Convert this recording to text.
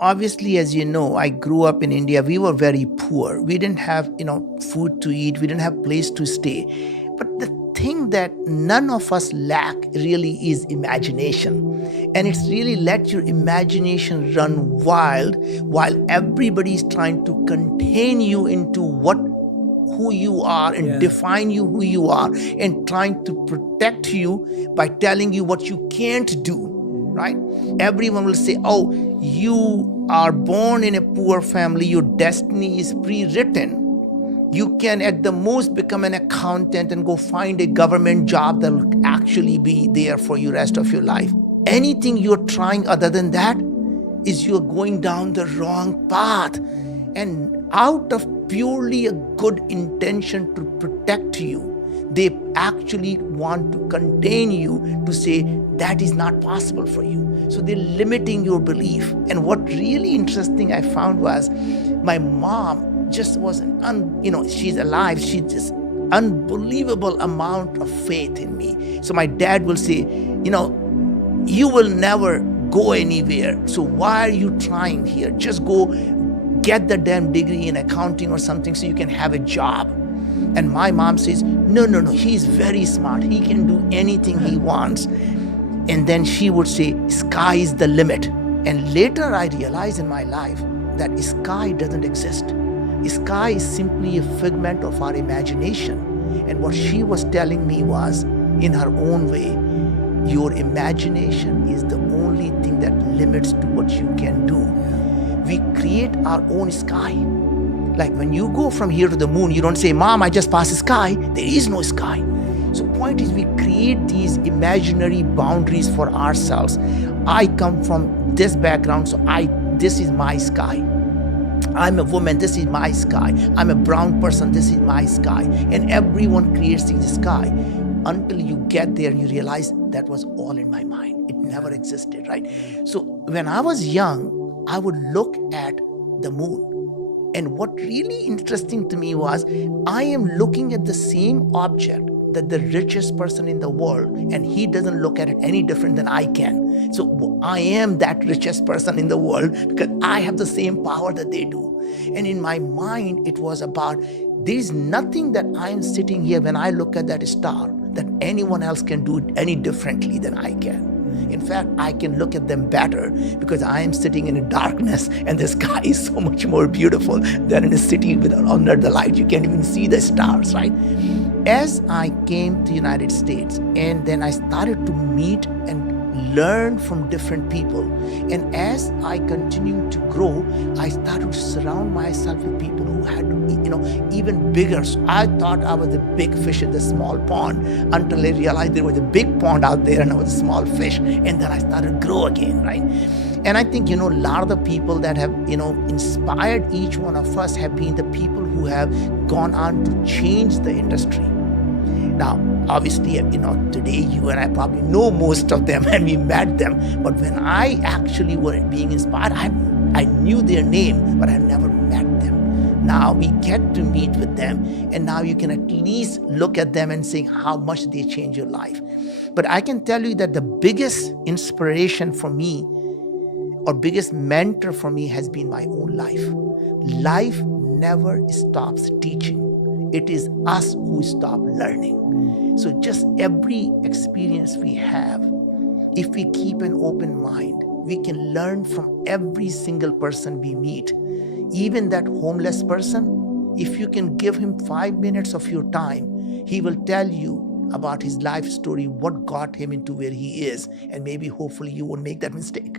Obviously, as you know, I grew up in India. We were very poor. We didn't have, food to eat. We didn't have place to stay. But the thing that none of us lack really is imagination. And it's really let your imagination run wild while everybody is trying to contain you into who you are and define you who you are and trying to protect you by telling you what you can't do, right? Everyone will say, oh, you are born in a poor family, your destiny is pre-written. You can at the most become an accountant and go find a government job that will actually be there for you rest of your life. Anything you're trying other than that is you're going down the wrong path. And out of purely a good intention to protect you, they actually want to contain you to say that is not possible for you. So they're limiting your belief. And what really interesting I found was my mom just was she's alive. She just unbelievable amount of faith in me. So my dad will say, you will never go anywhere. So why are you trying here? Just go get the damn degree in accounting or something so you can have a job. And my mom says, no, he's very smart. He can do anything he wants. And then she would say, sky is the limit. And later I realized in my life that sky doesn't exist. Sky is simply a figment of our imagination. And what she was telling me was, in her own way, your imagination is the only thing that limits to what you can do. We create our own sky. Like when you go from here to the moon, you don't say, Mom, I just passed the sky. There is no sky. So point is, we create these imaginary boundaries for ourselves. I come from this background, so this is my sky. I'm a woman, this is my sky. I'm a brown person, this is my sky. And everyone creates this sky until you get there and you realize that was all in my mind. It never existed, right? So when I was young, I would look at the moon. And what really interesting to me was I am looking at the same object that the richest person in the world, and he doesn't look at it any different than I can. So I am that richest person in the world because I have the same power that they do. And in my mind, it was about there is nothing that I'm sitting here when I look at that star that anyone else can do any differently than I can. In fact, I can look at them better because I am sitting in a darkness and the sky is so much more beautiful than in a city under the light. You can't even see the stars, right? As I came to the United States and then I started to meet and learn from different people, and as I continued to grow, I started to surround myself with people who had, even bigger. So I thought I was a big fish in the small pond until I realized there was a big pond out there and I was a small fish. And then I started to grow again, right? And I think, a lot of the people that have, inspired each one of us have been the people who have gone on to change the industry. Now, obviously, today you and I probably know most of them and we met them. But when I actually were being inspired, I knew their name, but I never met them. Now we get to meet with them, and now you can at least look at them and say how much they change your life. But I can tell you that the biggest inspiration for me or biggest mentor for me has been my own life. Life never stops teaching. It is us who stop learning. So just every experience we have, if we keep an open mind, we can learn from every single person we meet. Even that homeless person, if you can give him 5 minutes of your time, he will tell you about his life story, what got him into where he is, and maybe hopefully you won't make that mistake.